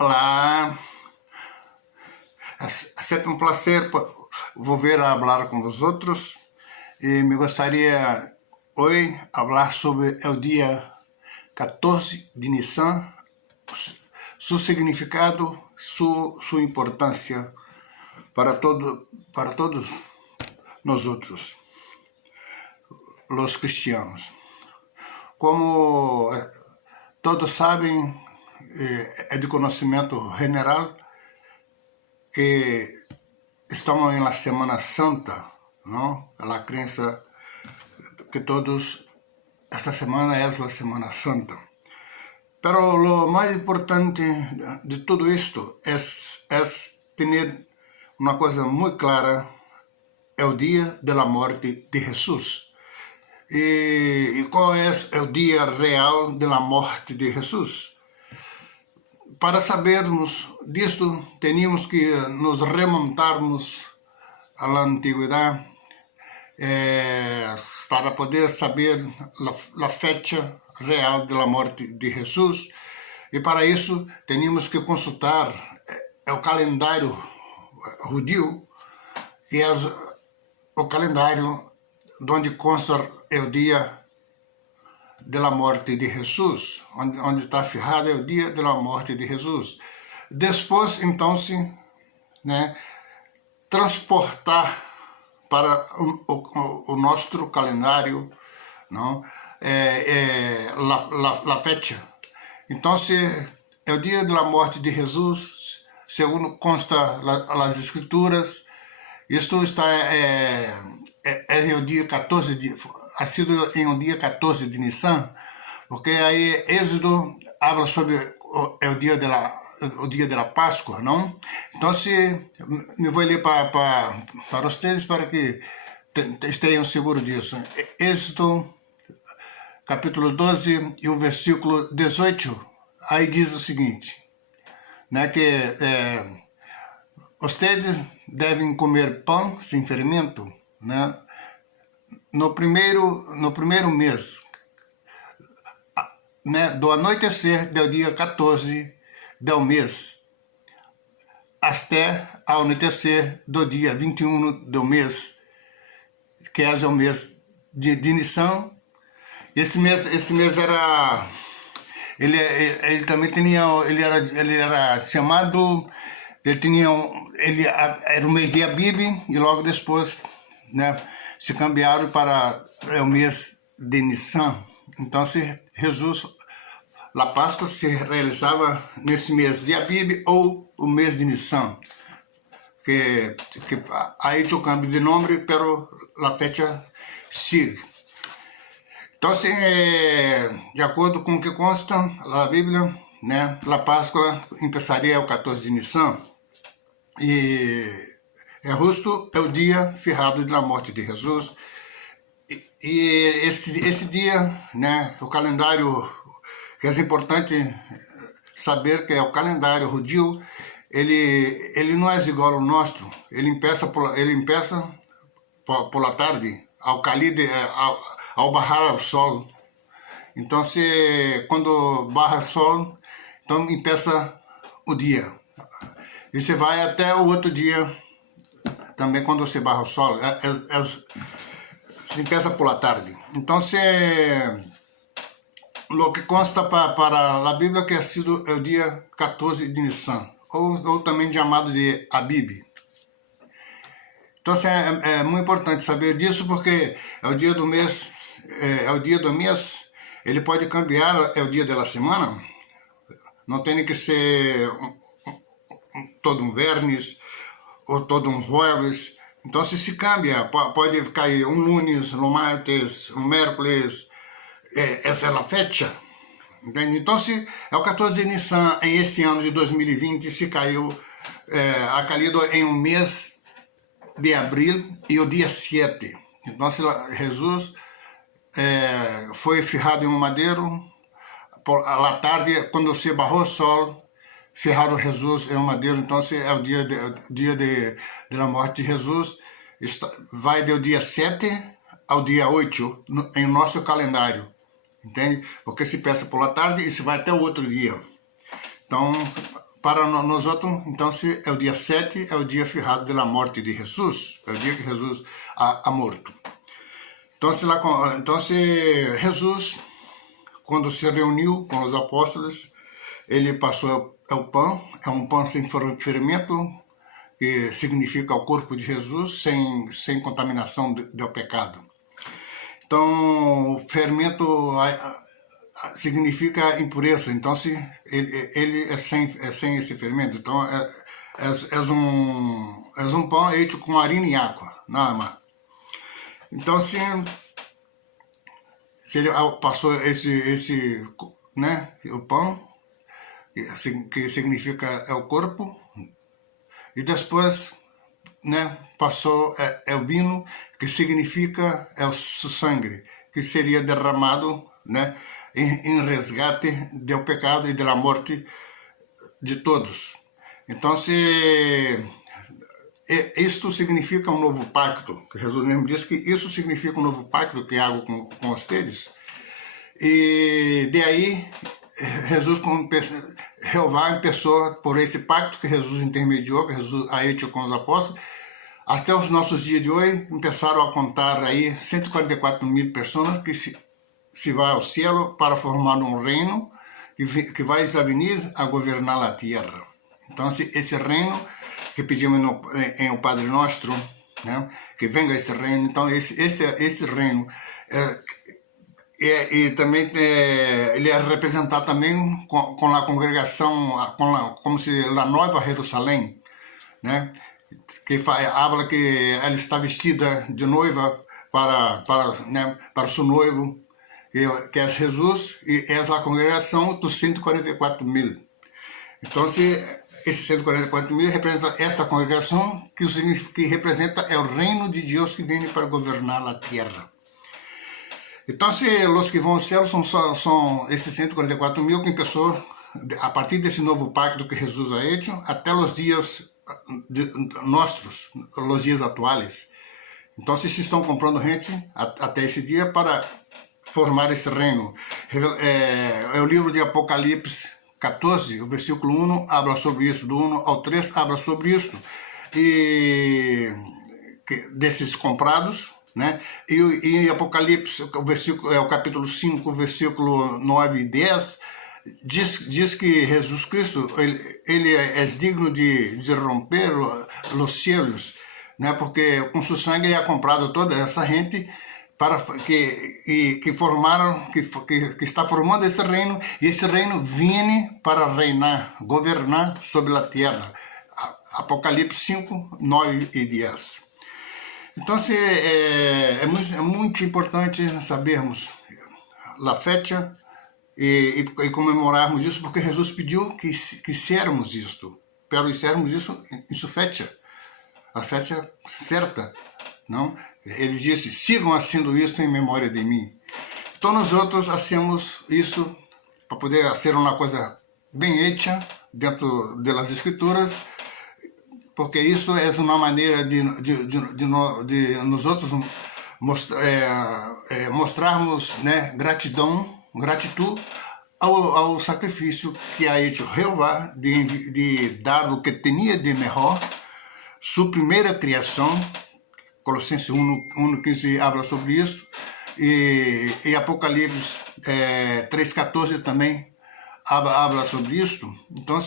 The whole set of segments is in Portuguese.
Olá, é sempre um prazer volver a falar com vosotros e me gostaria hoje falar sobre o dia 14 de Nissan, seu significado, sua importância para todos nós outros, os cristianos. Como todos sabem, é de conhecimento general que estamos na Semana Santa, não? A crença que todos, esta semana é a Semana Santa. Pero lo mais importante de tudo isto é ter uma coisa muito clara: é o dia da morte de Jesus. E qual é o dia real da morte de Jesus? Para sabermos disto, teníamos que nos remontarmos à antiguidade para poder saber a fecha real da morte de Jesus. E para isso, teníamos que consultar o calendário judeu, que é o calendário onde consta o dia da morte de Jesus, onde está fijado o dia da morte de Jesus. Depois, então, transportar para o nosso calendário, não, a fecha. Então, é o dia da morte de Jesus, segundo consta as Escrituras. Isto está é o dia 14 de, ha sido em o dia 14 de Nissan, porque aí Êxodo habla sobre o dia da Páscoa, não? Então, me vou ler para vocês para que estejam seguros disso. Êxodo, capítulo 12 e o versículo 18, aí diz o seguinte, né, que vocês devem comer pão sem fermento, né, no primeiro mês, né, do anoitecer do dia 14 do mês até ao anoitecer do dia 21 do mês, que é o mês de Nissan. Esse mês era, ele também tinha, ele era chamado, ele era o mês de Abib, e logo depois, né, se cambiaram para o mês de Nissan. Então, Jesus, a Páscoa se realizava nesse mês de Abib ou o mês de Nissan, que aí tinha o câmbio de nome, pero a fecha sigue. Então, de acordo com o que consta na Bíblia, né, a Páscoa começaria o 14 de Nissan, e é justo o dia fijado da morte de Jesus. E esse dia, né, o calendário, que é importante saber que é o calendário judeu, ele não é igual ao nosso. Ele começa por la tarde, ao barrar o sol. Então, quando barra o sol, então começa o dia. E você vai até o outro dia, também quando você barra o sol, se começa por la tarde. Então, o que consta para a Bíblia que ha sido o dia 14 de Nissan, ou também chamado de Abib. Então, é muito importante saber disso, porque é o dia do mês, ele pode cambiar, é o dia da semana, não tem que ser todo um verniz ou todo um jueves. Então, se cambia, pode cair um lunes, um martes, um miércoles, essa é a fecha, entende? Então, é o 14 de Nissan, em esse ano de 2020, se caiu, ha caído em um mês de abril e o dia 7. Então, Jesus foi fijado em um madeiro, à tarde, quando se barrou o sol, fijaram Jesus em um madeiro. Então, é o dia da morte de Jesus. Vai do dia 7 ao dia 8 em nosso calendário, entende? Porque se passa por la tarde e se vai até o outro dia. Então, para nós outros, então, é o dia 7, é o dia firrado da morte de Jesus, é o dia que Jesus ha morto. Então, Jesus, quando se reuniu com os apóstolos, ele passou o pão, é um pão sem fermento, que significa o corpo de Jesus, sem contaminação do pecado. Então, fermento significa impureza, então ele é sem esse fermento. Então, é um pão feito com farinha e água, nada mais. Então, se ele passou o pão, que significa o corpo, e depois, passou o vinho, que significa o sangue, que seria derramado, em resgate do pecado e da morte de todos. Então, isto significa um novo pacto, que Jesus mesmo diz que isso significa um novo pacto que hago com vocês. E de aí, Jeová começou por esse pacto que Jesus intermediou, que Jesus ha hecho com os apóstolos. Até os nossos dias de hoje, começaram a contar aí 144.000 pessoas que se vai ao céu para formar um reino que vai vir a governar a terra. Então, esse reino que pedimos em o Padre Nosso, que venga esse reino. Então, esse reino e também ele é representado também com a congregação, como se a Nova Jerusalém, que fala que ela está vestida de noiva para seu noivo, que é Jesus, e é a congregação dos 144.000. Então, esses 144.000 representa esta congregação que representa o reino de Deus que vem para governar a terra. Então, os que vão ao céu são esses 144.000 que começou a partir desse novo pacto que Jesus ha hecho até os dias nossos, os dias atuais. Então, se estão comprando gente até esse dia para formar esse reino. O livro de Apocalipse 14, o versículo 1, habla sobre isso, do 1 ao 3, habla sobre isso. E desses comprados, E Apocalipse, o capítulo 5, o versículo 9 e 10, diz que Jesus Cristo, ele é digno de romper os céus, porque com seu sangue ele ha comprado toda essa gente que formaram, que está formando esse reino, e esse reino vem para reinar, governar sobre a terra. Apocalipse 5, 9 e 10. Então, é muito importante sabermos a fecha e comemorarmos isso, porque Jesus pediu que hiciéramos isto, pero hiciéramos isso em sua fecha, a fecha certa, não? Ele disse, sigam fazendo isto em memória de mim. Então, nós outros hacemos isso para poder ser uma coisa bem hecha dentro das Escrituras, porque isso é uma maneira de nós outros mostrarmos gratidão ao sacrifício que ha hecho Jeová de dar o que tinha de melhor, sua primeira criação. Colossenses 1:15 habla sobre isso, e Apocalipse 3:14 também habla sobre isso. Então,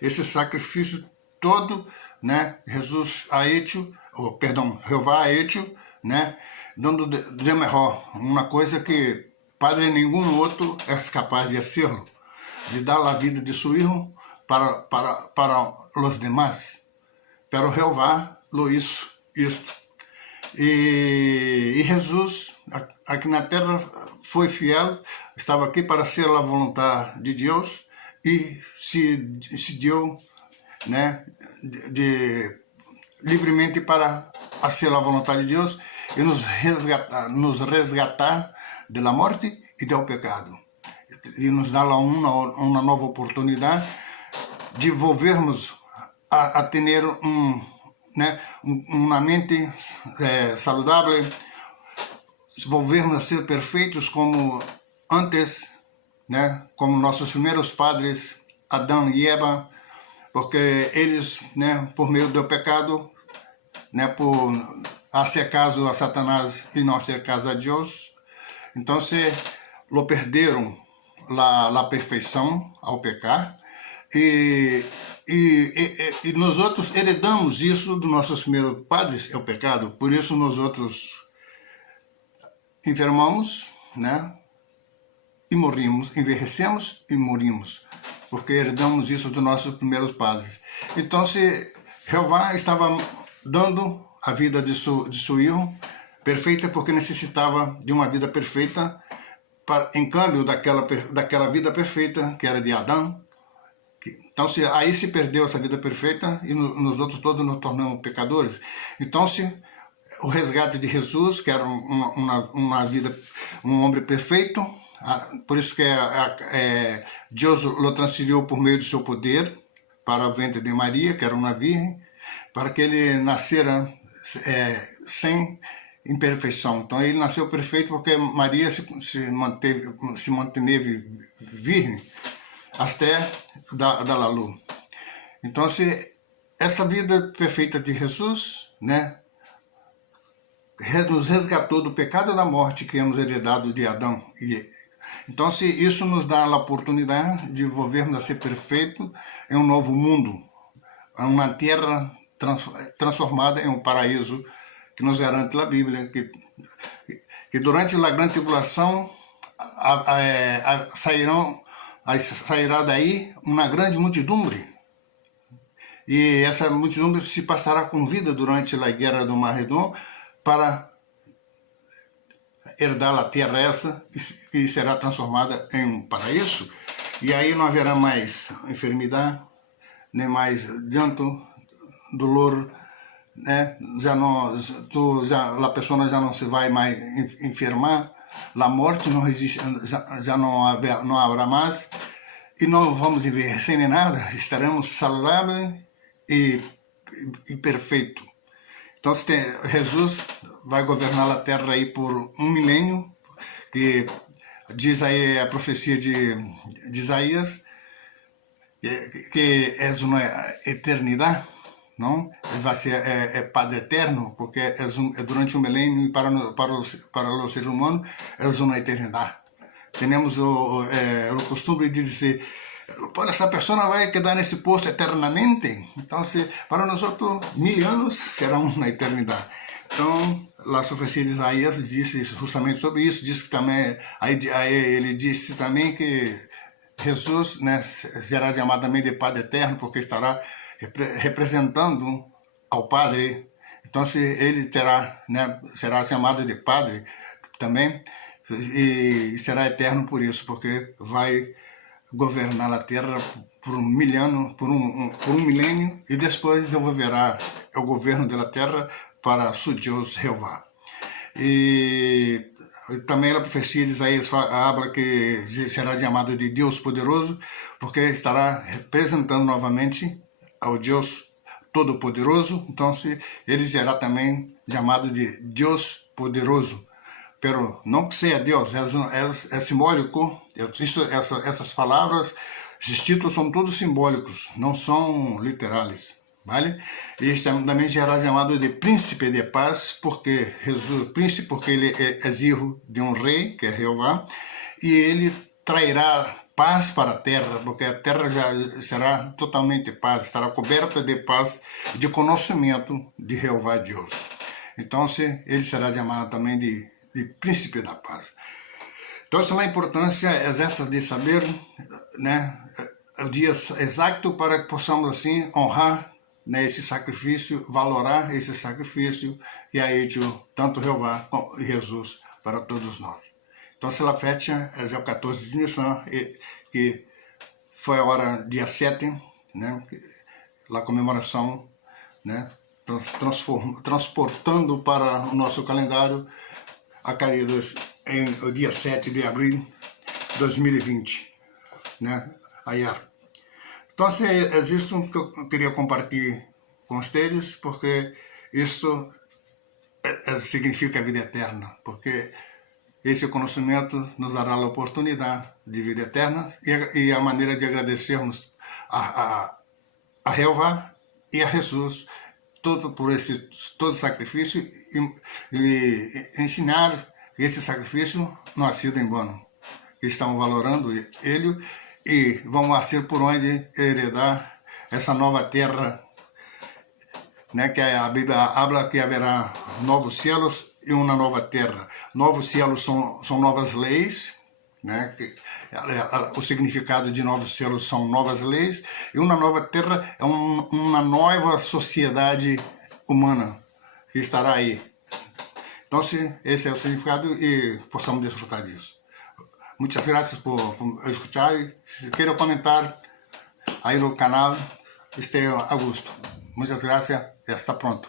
esse sacrifício todo, Jesus ha hecho, Jeová ha hecho, dando de melhor, uma coisa que Padre nenhum outro é capaz de hacerlo, de dar a vida de seu filho para os demás. Pero Jeová lo hizo isto. E Jesus, aqui na terra, foi fiel, estava aqui para ser a vontade de Deus e se deu livremente para fazer a vontade de Deus e nos resgatar da morte e do pecado. E nos dar uma nova oportunidade de volvermos a ter uma mente saudável, volvermos a ser perfeitos como antes, né? Como nossos primeiros padres, Adão e Eva, porque eles, né, por meio do pecado, né, por hacer caso a Satanás e não hacer caso a Deus, então se lo perderam la perfeição ao pecar, e nós outros heredamos isso dos nossos primeiros padres, é o pecado, por isso nós outros enfermamos, né, e morrimos, envelhecemos e morrimos, porque herdamos isso dos nossos primeiros padres. Então, se Jeová estava dando a vida de seu filho perfeita, porque necessitava de uma vida perfeita, em câmbio daquela vida perfeita que era de Adão. Então, aí se perdeu essa vida perfeita e nós outros todos nos tornamos pecadores. Então, o resgate de Jesus, que era uma vida, um homem perfeito, por isso que Deus o transferiu por meio do seu poder para o ventre de Maria, que era uma virgem, para que ele nascera sem imperfeição. Então ele nasceu perfeito porque Maria se manteve virgem até da luz. Então, essa vida perfeita de Jesus, né, nos resgatou do pecado e da morte que hemos heredado de Adão. Então, isso nos dá a oportunidade de volvermos a ser perfeitos em um novo mundo, em uma terra transformada em um paraíso, que nos garante a Bíblia, que durante a grande tribulação sairá daí uma grande multidumbre, e essa multidumbre se passará com vida durante a guerra do Magedon para herdar a terra essa, e será transformada em um paraíso, e aí não haverá mais enfermidade, nem mais llanto, dolor, né? A pessoa já não se vai mais enfermar, a morte não existe, já não haverá mais, e não vamos envelhecer nem nada, estaremos saudáveis e perfeito. Então, Jesus vai governar a terra aí por 1 milênio, que diz aí a profecia de Isaías, que é uma eternidade, não? Vai ser Padre Eterno, porque é durante um milênio, e para os seres humanos é uma eternidade. Temos o costume de dizer, essa pessoa vai quedar nesse posto eternamente. Então, para nós outros, 1000 anos será uma eternidade. Então, a profecia de Isaías disse justamente sobre isso. Diz que também, aí ele disse também que Jesus, né, será chamado também de Padre Eterno, porque estará representando ao Padre. Então, ele né, será chamado de Padre também, e será eterno por isso, porque vai governar a terra por 1000 anos, por um milênio, e depois devolverá o governo da terra para seu Deus Jeová. E também a profecia de Isaías fala que será chamado de Deus Poderoso, porque estará representando novamente ao Deus Todo-Poderoso. Então, ele será também chamado de Deus Poderoso. Pero não que seja Deus, é simbólico. Essas palavras, esses títulos são todos simbólicos, não são literais, vale? E também será chamado de Príncipe de Paz, porque Jesus, príncipe, porque ele é filho de um rei, que é Jeová, e ele trairá paz para a terra, porque a terra já será totalmente paz, estará coberta de paz e de conhecimento de Jeová Deus. Então, ele será chamado também de Príncipe da Paz. Então, a importância é essa de saber, né, o dia exato para que possamos assim honrar, né, esse sacrifício, valorar esse sacrifício e a hecho tanto Jeová como Jesus para todos nós. Então, a fecha é o 14 de Nissan, que foi a hora dia 7, né, a comemoração, né, transportando para o nosso calendário acaídos em o dia 7 de abril de 2020, né, ayer. Então, é isso que eu queria compartilhar com vocês, porque isso significa vida eterna, porque esse conhecimento nos dará a oportunidade de vida eterna e a maneira de agradecermos a Jeová e a Jesus por todo sacrifício e ensinar que esse sacrifício não ha sido em vano, que estão valorando ele e vão ser por onde heredar essa nova terra, né, que a Bíblia habla que haverá novos céus e uma nova terra. Novos céus são novas leis, né, o significado de novos céus são novas leis, e uma nova terra é uma nova sociedade humana que estará aí. Então, esse é o significado e possamos desfrutar disso. Muitas graças por escutar. Se queiram comentar aí no canal, esteja a gusto. Muitas graças e hasta pronto.